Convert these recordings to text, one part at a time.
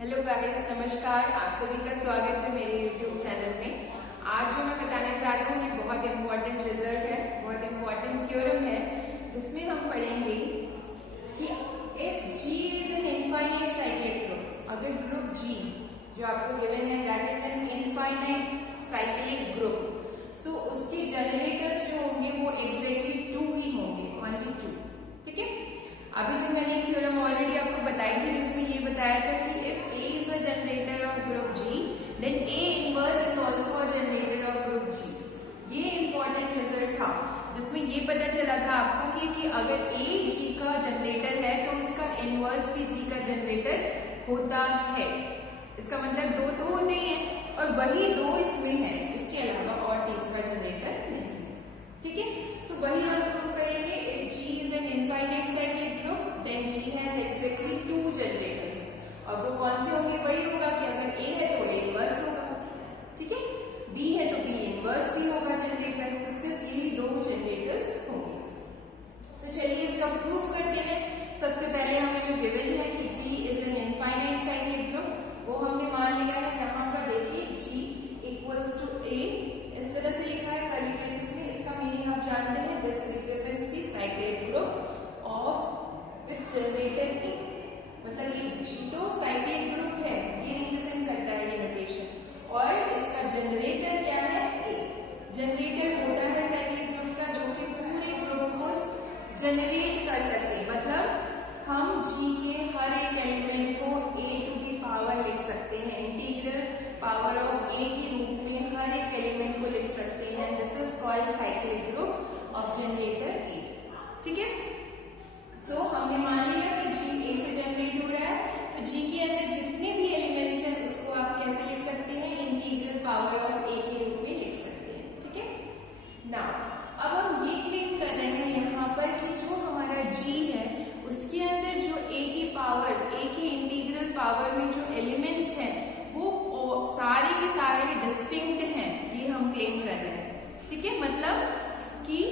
Hello guys, नमस्कार। आप सभी का स्वागत है मेरे YouTube चैनल में। आज जो मैं बताने जा रही हूँ ये बहुत इम्पोर्टेंट रिजल्ट है, बहुत इम्पोर्टेंट थ्योरम है, जिसमें हम पढ़ेंगे कि if G is an infinite cyclic group, अगर ग्रुप G जो आपको गिवन है that is an infinite cyclic group, so उसके जनरेटर्स जो होंगे वो एग्जैक्टली 2 ही होंगे, ओनली 2। ठीक है, अभी तक मैंने एक थ्योरम ऑलरेडी आपको बताई थी जिसमें ये बताया था कि if A is a generator of group G, then A inverse is also a generator of group G। ये इंपॉर्टेंट रिजल्ट था जिसमें ये पता चला था आपको कि अगर A G का जनरेटर है तो उसका इनवर्स भी G का जनरेटर होता है। इसका मतलब दो तो होते ही हैं और वही दो इसमें है, इसके अलावा और तीसरा जनरेटर नहीं है। ठीक है, सो वही हम प्रूव करेंगे। If G is an infinite cyclic group, then G has exactly 2 generators। और वो कौन से होंगे? वही होगा कि अगर A है तो A इनवर्स होगा, ठीक है, B है तो B इनवर्स भी होगा जनरेटर, तो सिर्फ यही 2 जनरेटर्स होंगे। सो चलिए इसका प्रूफ करते हैं। सबसे पहले हमें जो गिवन है कि G is an infinite cyclic group, वो हमने मान लिया है। यहाँ पर देखिए G इक्वल्स टू A, इस तरह से लिखा है कर्ली ब्रेसेस में। इसका मीनिंग आप जानते हैं, this represents the cyclic group of which generator A। मतलब ये G तो साइक्लिक ग्रुप है, ये रिप्रेजेंट करता है ये नोटेशन, और इसका जनरेटर क्या है? A। जनरेटर होता है साइक्लिक ग्रुप का जो कि पूरे ग्रुप को जनरेट कर सके। मतलब हम G के हर एक एलिमेंट को A टू दी पावर लिख सकते हैं, इंटीग्रल पावर ऑफ A के रूप में हर एक एलिमेंट को लिख सकते हैं। This is called cyclic group of generator A। ठीक है, सो हमने मान लिया कि G A से जनरेट हो रहा है, तो G के अंदर जितने भी एलिमेंट्स हैं उसको आप कैसे लिख सकते हैं? इंटीग्रल पावर ऑफ A के रूप में लिख सकते हैं। ठीक है, नाउ अब हम ये क्लेम कर रहे हैं यहाँ पर कि जो हमारा G है उसके अंदर जो A की पावर, A के इंटीग्रल पावर में जो एलिमेंट्स हैं वो सारे के सारे डिस्टिंक्ट हैं, ये हम क्लेम कर रहे हैं। ठीक है, मतलब कि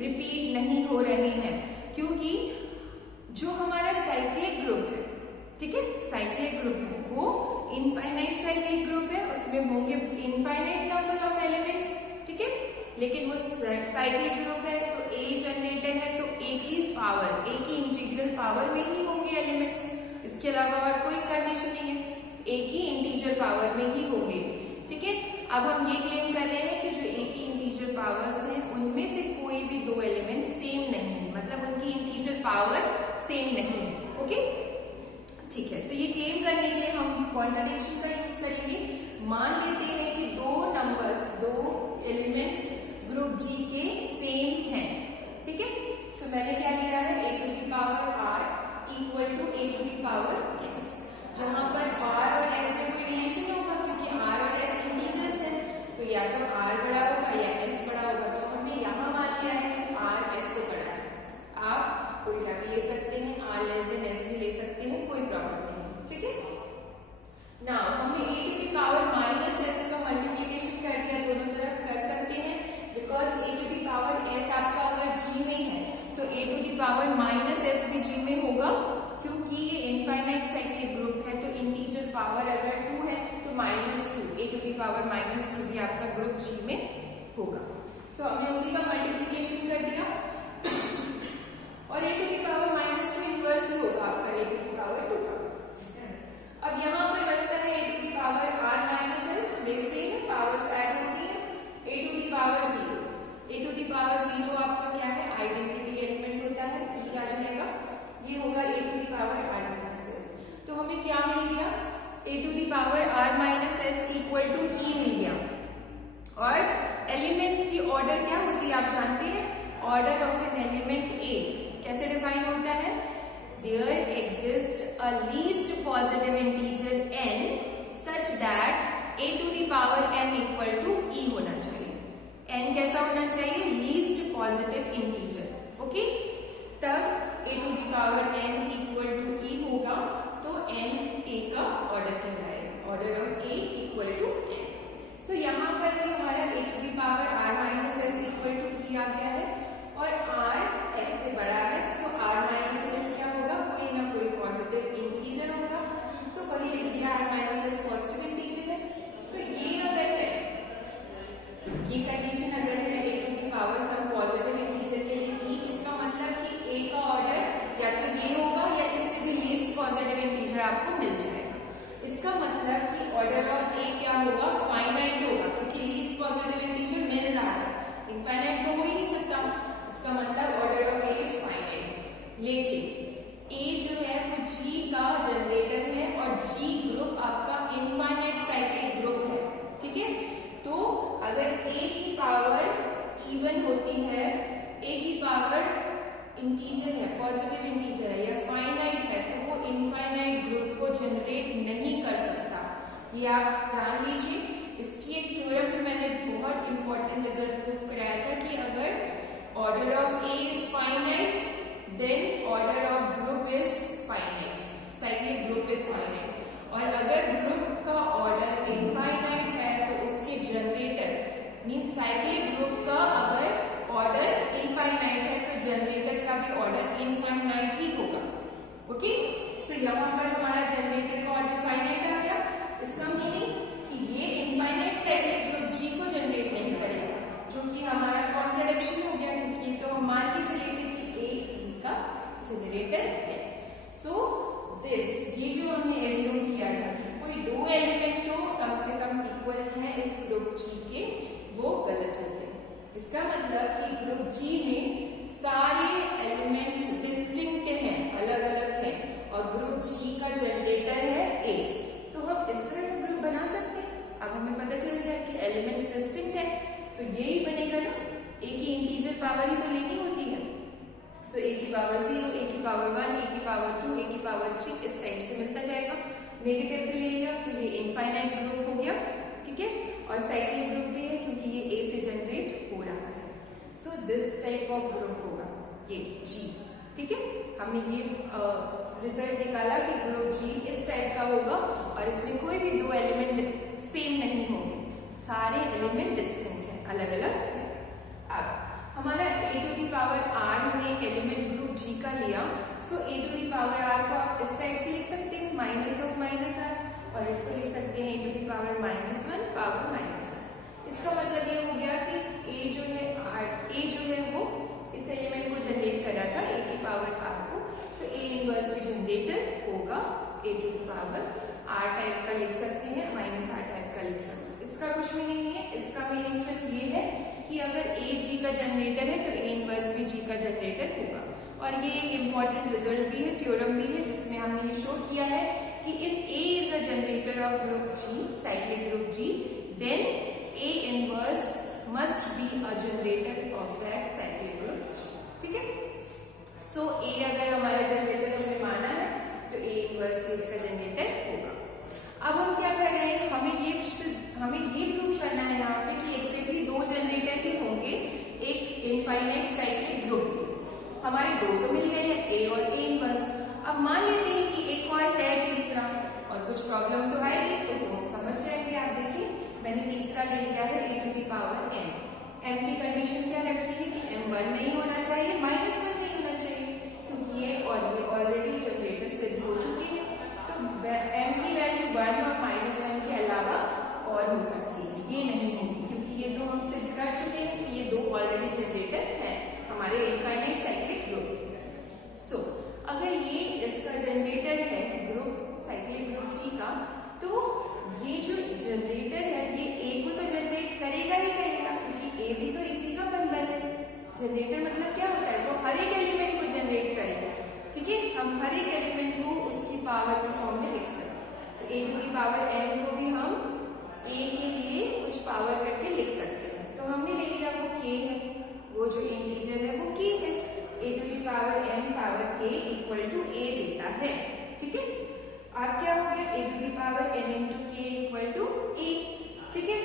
रिपीट नहीं हो रहे हैं, क्योंकि जो हमारा साइक्लिक ग्रुप है, ठीक है, साइक्लिक ग्रुप है वो इनफाइनाइट साइक्लिक ग्रुप है, उसमें होंगे इनफाइनाइट नंबर ऑफ एलिमेंट्स। ठीक है, लेकिन वो साइक्लिक ग्रुप है तो A जनरेटर है तो A की पावर, A की इंटीग्रल पावर में ही होंगे एलिमेंट्स, इसके अलावा और कोई कंडीशन नहीं है, A की इंटीजर पावर में ही होंगे। ठीक है, अब हम ये क्लेम कर रहे हैं कि जो A की इंटीजर पावर्स हैं उनमें से कोई भी 2 एलिमेंट सेम नहीं है, मतलब उनकी इंटीजर पावर सेम नहीं है। ओके, ठीक है, तो ये क्लेम करने के लिए हम कॉन्ट्रडिक्शन का यूज करेंगे। मान लेते हैं कि 2 नंबर्स, 2 एलिमेंट्स ग्रुप G के सेम हैं। ठीक है, तो मैंने क्या लिया है? A to the power R equal to A to the power S, जहां पर R और S में कोई रिलेशन होगा क्योंकि R और S इंटीजर्स हैं, तो या तो R बड़ा होगा या S बड़ा होगा। तो हमने यहाँ मान लिया है कि R S से बड़ा है। आप उल्टा भी ले सकते हैं, R लेस देन S भी ले सकते हैं, कोई प्रॉब्लम नहीं। ठीक है, नाउ हमने A to the power minus S का मल्टीप्लीकेशन कर दिया, दोनों तरफ कर सकते हैं, because A to the power S आपका अगर G में है तो A to the power minus S भी G में होगा, क्योंकि ये इनफाइनाइट साइक्लिक ग्रुप है तो इंटीजर पावर अगर 2 है तो -2, A टू दी पावर -2 भी आपका ग्रुप G में होगा। सो हमने उसी का मल्टीप्लीकेशन कर दिया और A to the power -2 inverse ही होगा आपका A टू दी पावर 2 का। अब यहाँ पर बचता है A to the power R minus S, वैसे में पावर्स ऐड होती है। A to the power 0, A to the power 0 आपका क्या है? आइडेंटिटी एलिमेंट होता है, E आ जाएगा, ये होगा A to the power R minus S। तो हमें क्या मिल गया? A to the power R minus S equal to E मिल गया। और एलिमेंट की ऑर्डर क्या होती है आप जानते हैं? Order of an element A कैसे डिफाइन होता है? There exists a least positive integer n such that A to the power n equal to E होना चाहिए। n कैसा होना चाहिए? Least positive integer. ओके, तब A to the power n equal to E होगा, तो n A का order कहलाएगा, order of A equal to n। सो यहाँ पर भी हमारा A to the power R minus S equal to E आ गया है और R S से बड़ा है, सो R माइनस S क्या होगा? कोई ना कोई पॉजिटिव इंटीजर होगा। सो वही लिख दिया है इंटीजर आपको मिल जाएगा। इसका मतलब कि ऑर्डर ऑफ ए क्या होगा, फाइनाइट होगा, क्योंकि लीस्ट पॉजिटिव इंटीजर मिल रहा है, इनफाइनाइट तो हो ही नहीं सकता। इसका मतलब order of A is finite. लेकिन ए जो है वो जी का जनरेटर है और जी ग्रुप आपका इनफाइनाइट साइक्लिक ग्रुप है, ठीक है। तो अगर ए की पावर इवन होती है, ए की पावर इंटीजर है, पॉजिटिव इंटीजर है या फाइनाइट है, तो वो इनफाइनाइट ग्रुप को जनरेट नहीं कर सकता। ये आप जान लीजिए। इसकी एक थ्योरम में मैंने बहुत इंपॉर्टेंट रिजल्ट प्रूफ कराया था कि अगर order of A is finite then order of group is finite, cyclic group is finite. और अगर ग्रुप का ऑर्डर इनफाइनाइट है तो उसके जनरेटर मींस साइक्लिक ग्रुप का अगर ऑर्डर इनफाइनाइट है तो जनरेटर का भी ऑर्डर इनफाइनाइट ही होगा। ओके, सो यहाँ पर हमारा जनरेटर का ऑर्डर फाइनाइट आ गया। इसका मीनिंग कि ये इनफाइनाइट साइक्लिक ग्रुप जी को जनरेट नहीं करेगा, जो कि हमारा कॉन्ट्रडिक्शन हो गया, क्योंकि तो हम मान के चले थे कि ए जी का जनरेटर है। सो दिस ये जो हमने एज्यूम किया था कि कोई दो एलिमेंट तो कम से कम इक्वल है इस ग्रुप जी के, वो गलत हो गया। इसका मतलब कि ग्रुप जी में सारे एलिमेंट्स डिस्टिंक्ट हैं, अलग अलग हैं, और ग्रुप जी का जनरेटर है ए। तो हम इस तरह का ग्रुप बना सकते हैं। अब हमें पता चल गया कि एलिमेंट्स डिस्टिंक्ट है, तो यही बनेगा ना, ए की इंटीजर पावर ही तो लेनी होती है। सो ए की पावर 0, ए की पावर 1, ए की पावर 2, ए की पावर 3 इस टाइप से मिलता जाएगा। नेगेटिव भी ले लिया, सो ये इनफाइनाइट ग्रुप हो गया, ठीक है। और साइक्लिक ग्रुप भी है क्योंकि ये ए से जनरेट हो रहा है। So this type of group होगा ये जी, ठीक है। हमने ये रिजल्ट निकाला कि ग्रुप जी इस टाइप का होगा और इसमें कोई भी दो एलिमेंट सेम नहीं होंगे, सारे एलिमेंट डिस्टिंक्ट हैं, अलग अलग है। अब हमारा ए टू दी पावर आर, हमने एक एलिमेंट ग्रुप जी का लिया। सो ए टू दी पावर आर को आप इस टाइप से लिख सकते हैं, माइनस ऑफ माइनस आर, और इसको लिख सकते हैं ए टू दी पावर -1 पावर -1। इसका मतलब ये हो गया कि ए जो है वो इस एलिमेंट को जनरेट कर रहा था, ए की पावर आर को, तो ए इनवर्स भी जनरेटर होगा A to the power R type का लिख सकते हैं, -r टाइप का लिख सकते हैं। इसका कुछ मीनिंग नहीं है, इसका मीनिंग सिर्फ ये है कि अगर ए जी का जनरेटर है तो ए इनवर्स भी जी का जनरेटर होगा। और ये एक इम्पॉर्टेंट रिजल्ट भी है, थ्योरम भी है, जिसमें हमने ये शो किया है कि if A is a generator of group G, cyclic group G, then A inverse must be a generator of that cyclic group G, ठीक है। सो ए अगर हमारा जनरेटर हमने माना है तो ए इनवर्स इसका जनरेटर होगा। अब हम क्या कर रहे हैं, हमें ये प्रूव करना है यहाँ पे कि एक्जैक्टली दो जनरेटर ही होंगे एक इनफाइनाइट साइक्लिक ग्रुप के। हमारे दो तो मिल गए हैं, ए और ए इनवर्स। अब मान लेते हैं कि एक और है तीसरा, और कुछ प्रॉब्लम तो आएगी, तो वो समझ जाएंगे। आप देखिए मैंने तीसरा ले लिया है A to the power M. M की कंडीशन क्या रखी है कि एम 1 नहीं होना चाहिए, -1 नहीं होना चाहिए, क्योंकि ये ऑलरेडी जनरेटर सिद्ध हो चुके हैं। तो एम की वैल्यू 1 और -1 के अलावा और हो सकती है, ये नहीं होगी, क्योंकि ये तो हम सिद्ध कर चुके हैं कि ये दो ऑलरेडी जनरेटर हैं हमारे इनफाइनाइट साइक्लिक ग्रुप। सो अगर ये इसका जनरेटर है ग्रुप साइक्लिक ग्रुप जी का, तो ये जो जनरेटर है ये ए को तो जनरेट करेगा ही करेगा, क्योंकि ए भी तो इसी का मेंबर है। जनरेटर मतलब क्या होता है, वो हर एक एलिमेंट को जनरेट करेगा, ठीक है। हम हर एक एलिमेंट को उसकी पावर के फॉर्म में लिख सकते हैं। तो ए टू दी पावर एम को भी हम ए के लिए कुछ पावर करके लिख सकते हैं। तो हमने ले लिया वो के है, वो जो इंटीजर है वो के है। A to the power M power K equal to A देता है, ठीक है। अब क्या हो गया, A to the power M into K equal to A, ठीक है।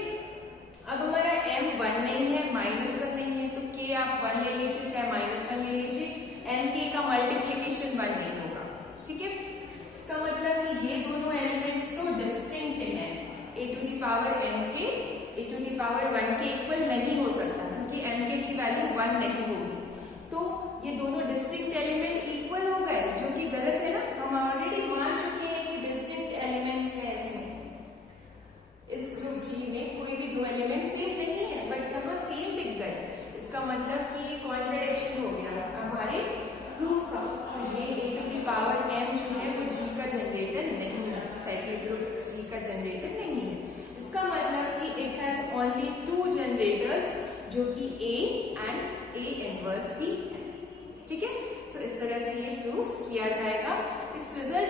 अब हमारा m 1 नहीं है, -1 नहीं है, तो k आप 1 ले लीजिए चाहे -1 ले लीजिए, m k का मल्टीप्लीकेशन 1 नहीं होगा, ठीक है। इसका मतलब कि ये दोनों एलिमेंट्स तो डिस्टिंक्ट हैं। a to the power m k a to the power 1 के इक्वल नहीं हो सकता, क्योंकि m k की वैल्यू 1 नहीं होगी। तो ये दोनों डिस्टिंक्ट एलिमेंट इक्वल हो गए, जो कि गलत है ना। हम ऑलरेडी मान चुके हैं कि डिस्टिंक्ट एलिमेंट्स हैं इसमें, इस ग्रुप जी में कोई भी दो एलिमेंट सेम नहीं है, बट यहाँ सेम दिख गए। इसका मतलब कि ये कॉन्ट्रडिक्शन हो गया हमारे प्रूफ का। तो ये ए टू दी पावर m जो है वो जी का जनरेटर ओनली 2 जनरेटर्स जो कि A एंड A इनवर्स ही है। ठीक है, सो इस तरह से ये प्रूफ किया जाएगा। इस रिजल्ट